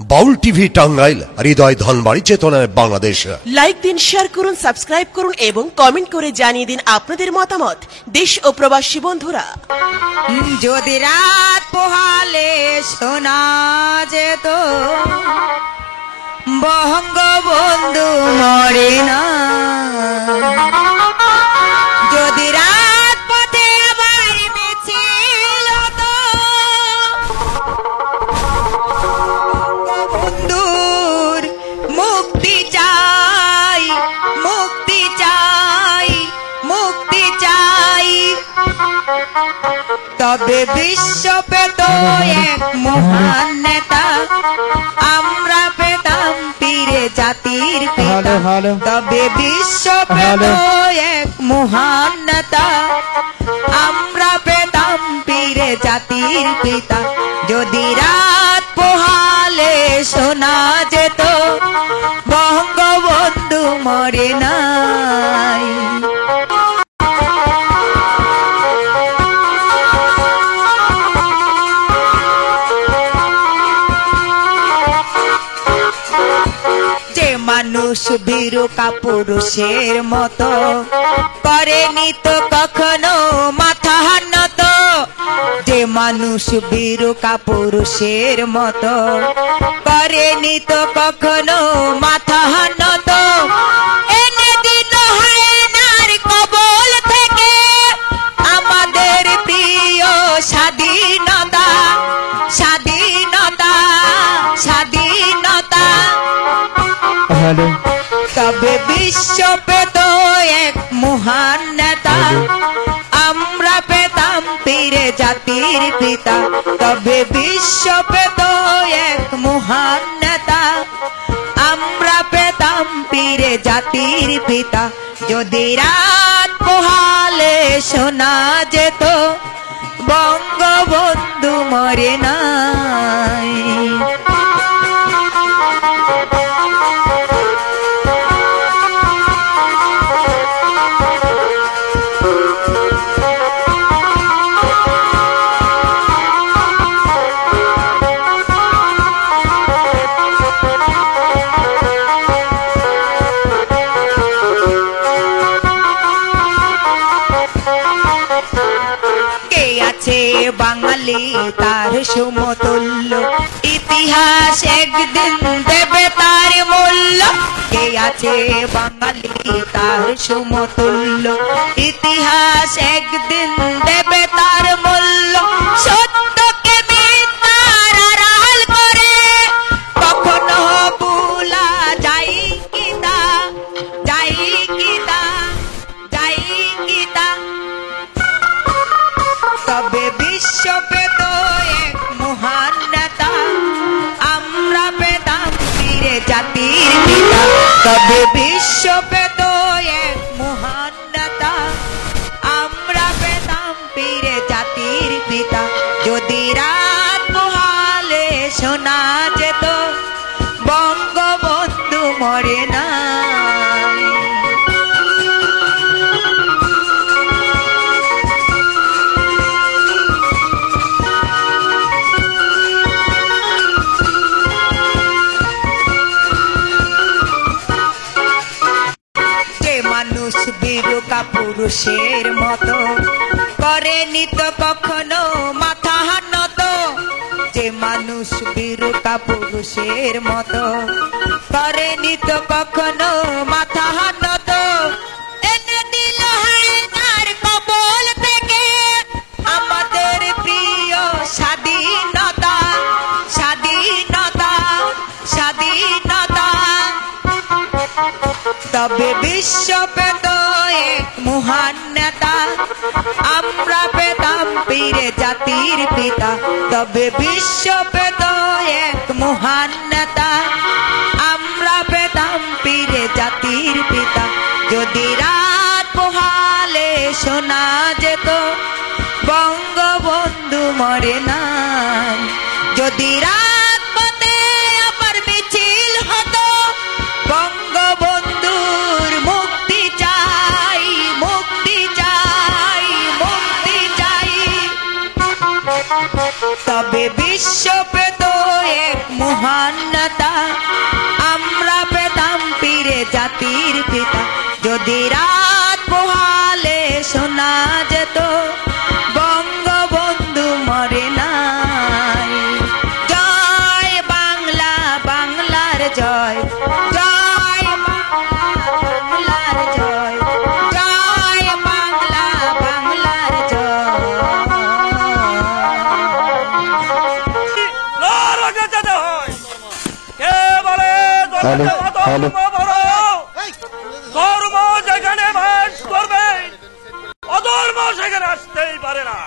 বাউল TV Tangail, হৃদয় ধনবাড়ি, চেতনায় Bangladesh. Like দিন, share করুন, সাবস্ক্রাইব করুন এবং কমেন্ট করে জানিয়ে দিন আপনাদের মতামত। দেশ ও প্রবাসী বন্ধুরা, যদি রাত পোহালে শোনা যেত বঙ্গবন্ধু মরে না, যদি রাত পথে আবার মিছিল হতো বঙ্গবন্ধুর মুক্তি চাই, মুক্তি চাই, মুক্তি চাই, তবে বিশ্ব পেত এক মহান নেতা, আমরা পেতাম পীরে জাতির পিতা। তবে বিশ্ব পেত এক মহান নেতা, আমরা পেতাম পীরে জাতির পিতা। যদি রাত পোহালে শোনা যেত বঙ্গবন্ধু মরে নাই। মানুষ বীরু কাপুরুষের মতো করেনি তো কখনো মাথা নত, যে মানুষ বীরু কাপুরুষের মতো করেনি তো কখনো মাথা নত, এনে দিল হায়নার কবল থেকে আমাদের প্রিয় স্বাধীনতা, স্বাধীনতা, স্বাধীনতা। তবে বিশ্ব পেত এক মহান নেতা, আমরা পেতাম পীরে জাতির পিতা। তবে বিশ্ব পেত এক মহান নেতা, আমরা পেতাম পীরে জাতির পিতা। যদি রাত পোহালে শোনা যেত বঙ্গবন্ধু মরে নাই। বাঙালি তার সমতুল্য, ইতিহাস একদিন দেবে তার মূল্য। কে আছে বাঙালি তার সমতুল্য, ইতিহাস একদিন দেবে তার মূল্য। সত্যকে মিথ্যার আড়াল করে কখনো ভোলা যায় কি তা, যায় কি তা, যায় কি তা। তবে বিশ্ব পেত এক মহান নেতা, আমরা পেতাম পীরে জাতির পিতা। তবে বিশ্ব পেত এক মহান নেতা, আমরা পেতাম পীরে জাতির পিতা। যদি রাত পোহালে শোনা যেত বঙ্গবন্ধু মরে না। মানুষ বীরু কাপুরুষের মতো করেনি তো কখনো মাথা নত, যে মানুষ বীরু কাপুরুষের মতো করেনি তো কখনো মাথা নত, এনে দিল হায়নার কবল থেকে আমাদের প্রিয় স্বাধীনতা, স্বাধীনতা, স্বাধীনতা। তবে বিশ্ব পেত এক মহান নেতা, আমরা পেতাম পীরে জাতির পিতা। তবে বিশ্ব পেত এক মহান নেতা, আমরা পেতাম পীরে জাতির পিতা। যদি রাত পোহালে শোনা যেত বঙ্গবন্ধু মরে নাই। যদি রাত পথে আবার মিছিল হতো বঙ্গবন্ধুর মুক্তি চাই, মুক্তি চাই, মুক্তি চাই। তবে বিশ্ব পেত এক মহান ধন্যতা আমরা পেতাম পীরে জাতির পিতা যদি রাত পোহালে শোনা যেত বঙ্গবন্ধু মরে নাই জয় বাংলা বাংলার জয় জয় বাংলার জয় জয় বাংলা বাংলার জয় নরকে যেতে হয় কে বলে ধর্ম বড় ধর্ম যেখানে বাস করবে অধর্ম সেখানে আসতেই পারে না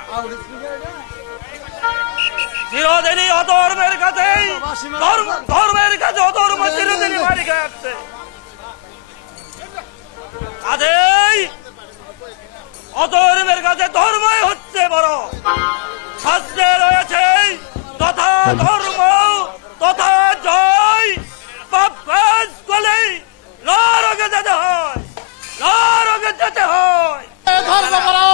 চিরদিনই অধর্মের কাছেই ধর্মের কাছে অধর্ম চিরদিনই মারি খেয়ে আসছে কাজেই অধর্মের কাছে ধর্মই হচ্ছে বড় শাস্ত্রে রয়েছে তথা ধর্ম তথা জয় পাপ কাজ করলেই নরকে যেতে হয় নরকে যেতে হয় ধর্ম করো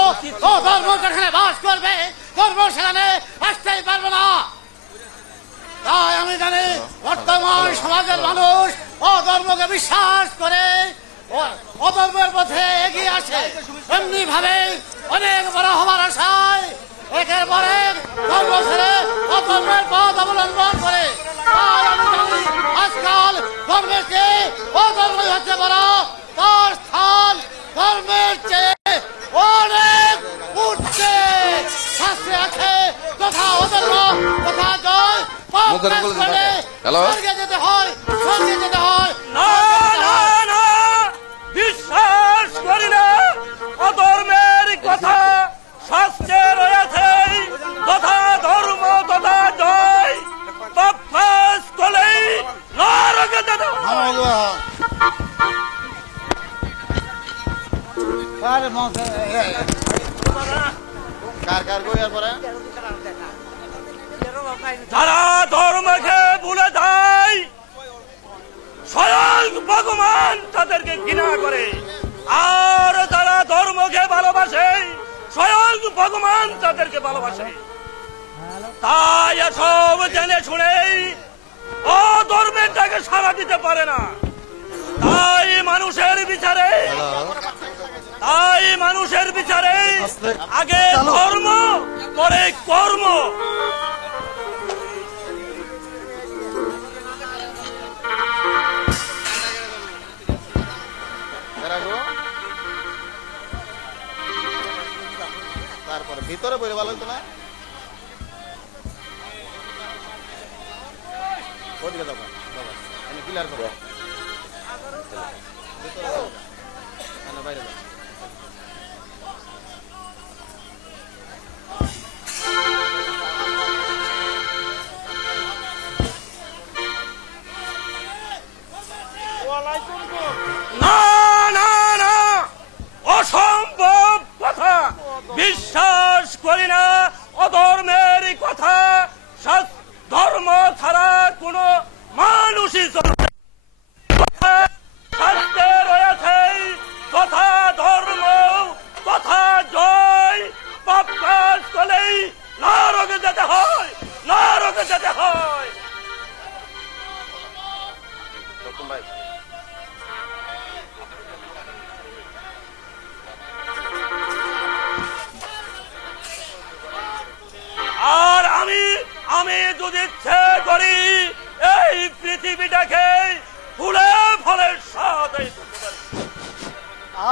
ও ধর্ম যেখানে বাস করবে ধর্ম সেখানে আসতেই পারবে না তাই আমি জানি বর্তমান সমাজের মানুষ অধর্মকে বিশ্বাস করে অধর্মের পথে এগিয়ে আসে এমনি ভাবে অনেক বড় হবার আশায় একের পর এক ধর্ম ছেড়ে অধর্মের পথ অবলম্বন করে তাই আমি জানি আজকাল ধর্মের চেয়ে অধর্মই হচ্ছে বড় তার স্থান ধর্মের চেয়ে অনেক উঠছে শাস্ত্রে আছে তথা অধর্ম তথা জয় পাপ কাজ করলে স্বর্গে যেতে হয় স্বর্গে যেতে হয় না না না বিশ্বাস করি না অধর্মের কথা শাস্ত্রে রয়েছে তথা ধর্ম তথা জয় পাপ কাজ করলেই নরকে যেতে হয় যারা ধর্মকে ভুলে যায় স্বয়ং ভগবান তাদেরকে ঘৃণা করে আর যারা ধর্মকে ভালোবাসে স্বয়ং ভগবান তাদেরকে ভালোবাসে তাই এসব জেনে শুনেই অধর্মের তাকে সাড়া দিতে পারে না তাই মানুষের বিচারে আগে ধর্ম পরে কর্ম তারপরে ভিতরে বলে ভালো হতো না ওদিকে যাবো আমি ক্লিয়ার করবো ভিতরে যাবো না বাইরে যাবো না না না অসম্ভব কথা বিশ্বাস করি না অধর্মের কথা ধর্ম ছাড়া কোন মানুষই শাস্ত্রে রয়েছে তথা ধর্ম তথা জয় পাপ কাজ করলেই নরকে যেতে হয় নরকে যেতে হয় আর আমি যদি ইচ্ছে করি এই পৃথিবীটাকে ফুলে ফলে সাথে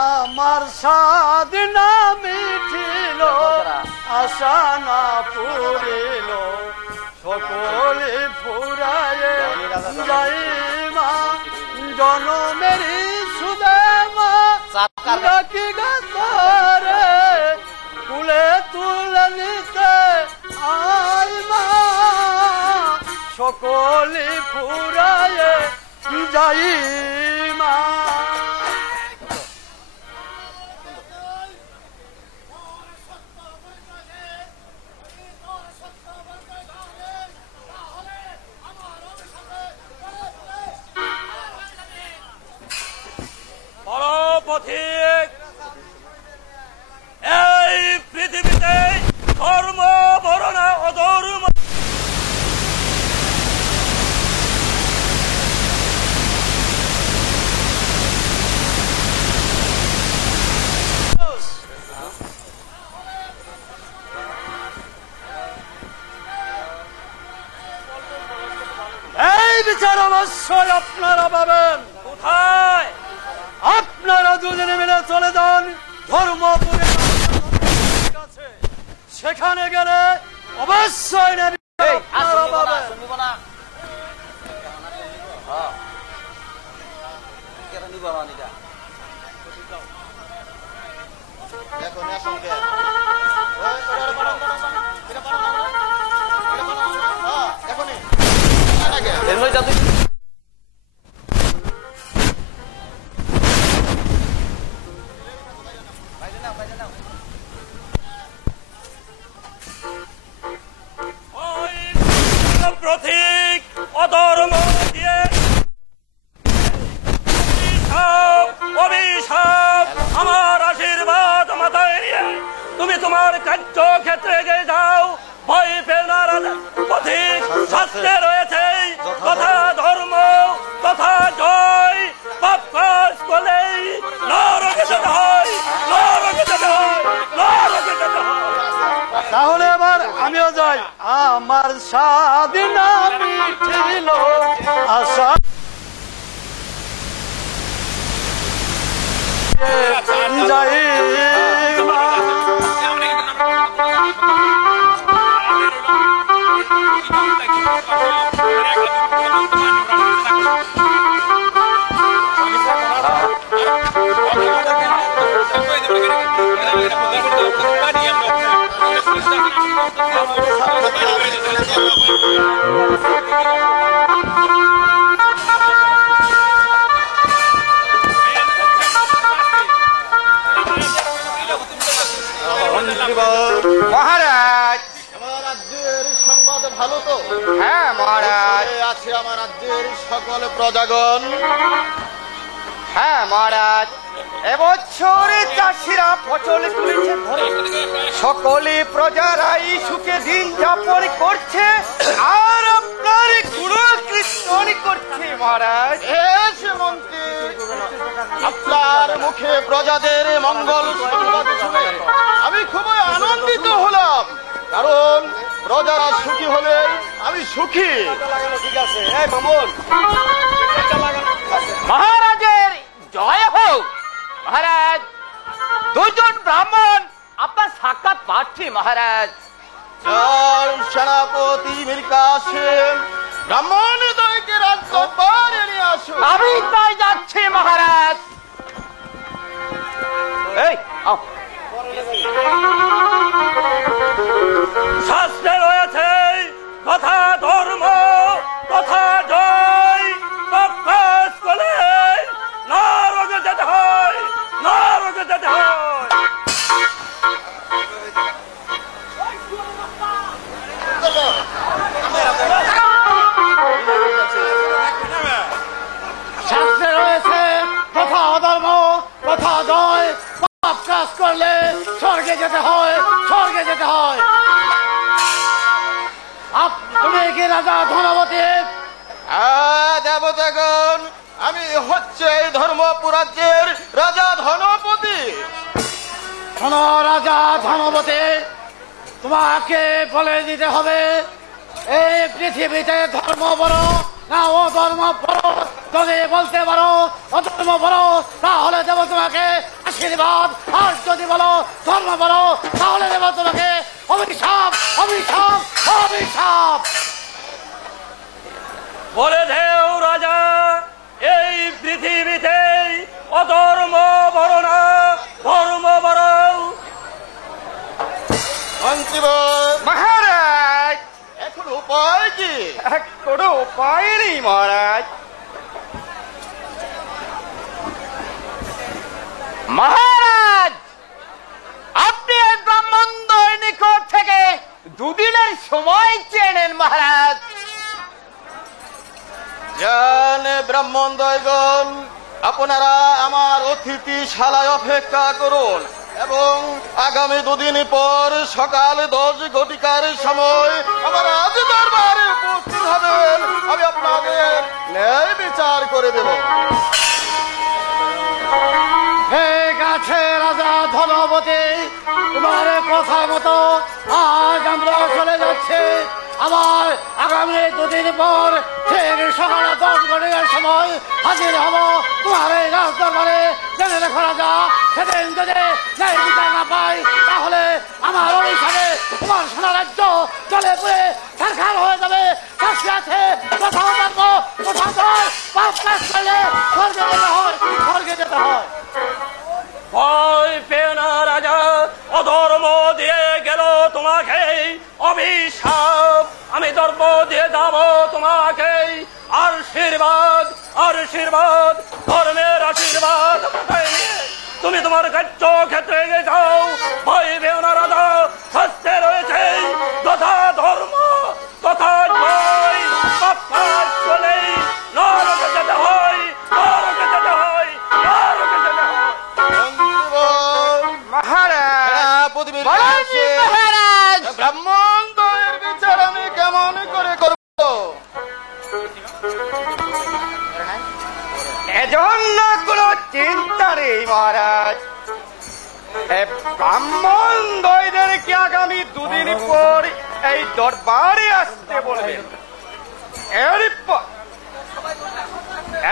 আমার সাধনা মিঠিল আশা না পুরিল সকলে ফুরায়ে যাই মা জনমেরি সুদে মা ডাকি গাছরে কুলে তুলে নিতে আই মা সকলে ফুরায়ে যাই মা পথিক এই পৃথিবীতে ধর্ম বড় না অধর্ম বিচার অবশ্যই আপনারা পাবেন। কোথায়? আপনারা দুজনে মিলে চলে যান ধর্মপুরের কাছে। সেখানে গেলে অবশ্যই ন্যায় বিচার আপনারা পাবেন। এখন এখন কে এখনই ওই প্রতীক অধর্ম দিয়ে অভিশাপ আমার আশীর্বাদ মাথায় নিয়ে তুমি তোমার কার্যক্ষেত্রে এগিয়ে যাও। ভয় পেও না রাজা। পথিক শাস্ত্রে রয়েছে তথা ধর্ম তথা জয়। পাপ কাজ করলেই নরকে যেতে হয়, নরকে যেতে হয়, নরকে যেতে হয়। তাহলে এবার আমিও যাই। আমার স্বাধীনা মিছিল আশা যাই মহারাজ, আমার রাজ্যের সংবাদ ভালো তো? হ্যাঁ মহারাজ। আছে আমার রাজ্যের সকল প্রজাগণ। হ্যাঁ মহারাজ, এবছরে চাষিরা ফসল তুলেছে ঘরে। সকলে প্রজারাই সুখে দিন যাপন করছে আর আপনার গুণকীর্তন করছে মহারাজ। এসে মন্ত্রী, আপনার মুখে প্রজাদের মঙ্গল সংবাদ শুনে আমি খুবই আনন্দিত হলাম, কারণ প্রজারা সুখী হলে আমি সুখী। ঠিক আছে মামুন, মহারাজের জয় হোক। মহারাজ, দুজন ব্রাহ্মণ আপনার সাক্ষাৎ প্রার্থী মহারাজ। জয় সেনাপতি মীর কাসেম, ব্রাহ্মণ দয়কে রাজদরবারে নিয়ে আসো। আমি তাই যাচ্ছি মহারাজ। এই আও। শাস্ত্রে রয়েছে তথা ধর্ম তথা জয়। পাপ কাজ করলে নরকে যেতে হয়, নরকে যেতে হয়। শাস্ত্রে রয়েছে তথা অধর্ম তথা জয়। পাপ কাজ করলে স্বর্গে যেতে হয়, স্বর্গে যেতে হয়। তুমি কি রাজা ধনবতী? দেবতাগণ, আমি হচ্ছে এই ধর্মপুর রাজ্যের রাজা ধনপতি। শোনো রাজা ধনবতী, তোমাকে বলে দিতে হবে এই পৃথিবীতে ধর্ম বড় না অধর্ম বড়। যদি বলতে পারো অধর্ম বড়, তাহলে দেবো তোমাকে আশীর্বাদ। আর যদি বলো ধর্ম বড়, তাহলে দেবো তোমাকে অভিশাপ, অভিশাপ, অভিশাপ। বলে দেও রাজা, এই পৃথিবীতে অধর্ম বড় না ধর্ম বড়। মহারাজ, এখন উপায় কি? কোনো উপায় নেই মহারাজ। মহারাজ, আপনি ব্রাহ্মণদের নিকট থেকে দুদিনের সময় চেয়ে নেন মহারাজ। জান ব্রাহ্মণ দয়গণ, আপনারা আমার অতিথিশালায় অপেক্ষা করুন এবং আগামী দুদিন পর সকাল 10 ঘটিকার সময় আমার রাজ দরবারে উপস্থিত হবেন। আমি আপনাদের ন্যায় বিচার করে দেব। ঠিক আছে রাজা ধনবতী, তোমার কথা মতো আজ আমরা চলে যাচ্ছি। আবার আগামী দুদিন পর ঠিক সকাল দরবারের সময় হাজির হব তোমার এই রাজ দরবারে। জেনে রেখো রাজা, সেদিন যদি ন্যায় বিচার না পাই তাহলে আমার অভিশাপে তোমার সোনা রাজ্য চলে পড়ে সরকার হয়ে যাবে। শাস্তি আছে, কোথাও পারবো কোথাও নয়। পাপ কাজ করলে স্বর্গে যেতে হয়, স্বর্গে যেতে হয়। ভয় পেও না রাজা, অধর্ম দিয়ে গেল তোমাকে অভিশাপ, আমি ধর্ম দিয়ে যাব তোমাকে আশীর্বাদ। আশীর্বাদ, ধর্মের আশীর্বাদ মাথায় নিয়ে তুমি তোমার কার্য ক্ষেত্রে যাও। ভয় পেও না রাজা, শাস্ত্রে রয়েছে তথা ধর্ম তথা জয়। পাপ কাজ করলেই নরকে যেতে হয়, নরকে যেতে হয়, নরকে যেতে হয়। মহারাজ প্রতিবেদন বলেন জি মহারাজ। ব্রাহ্মণদের বিচার আমি কেমন করে করব? এজন্য কোনো চিন্তা নেই মহারাজ। ব্রাহ্মণ দয়দেরকে আগামী দুদিন পর এই দরবারে আসতে বলবেন। এরপর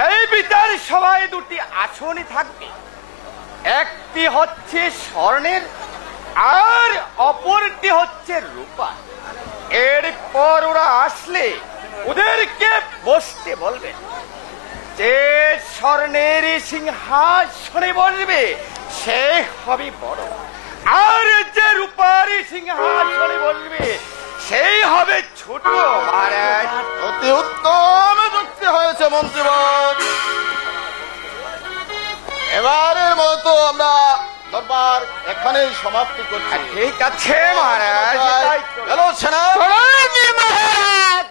এই বিচার সভায় দুটি আসনই থাকবে, একটি হচ্ছে স্বর্ণের আর অপরটি হচ্ছে রূপা। এরপর ওরা আসলে ওদেরকে বসতে বলবেন। যে স্বর্ণের সিংহাসনে বসবে সে হবে বড়, আর যে রূপার সিংহাসনে বসবে সেই হবে ছোট। মহারাজ অতি উত্তম যুক্তি হয়েছে মন্ত্রীবর। এবারের মতো আমরা দরবার এখানেই সমাপ্তি করছি। ঠিক আছে মহারাজ। তাই চলুন। হ্যালো সেনা, চলুন মহারাজ।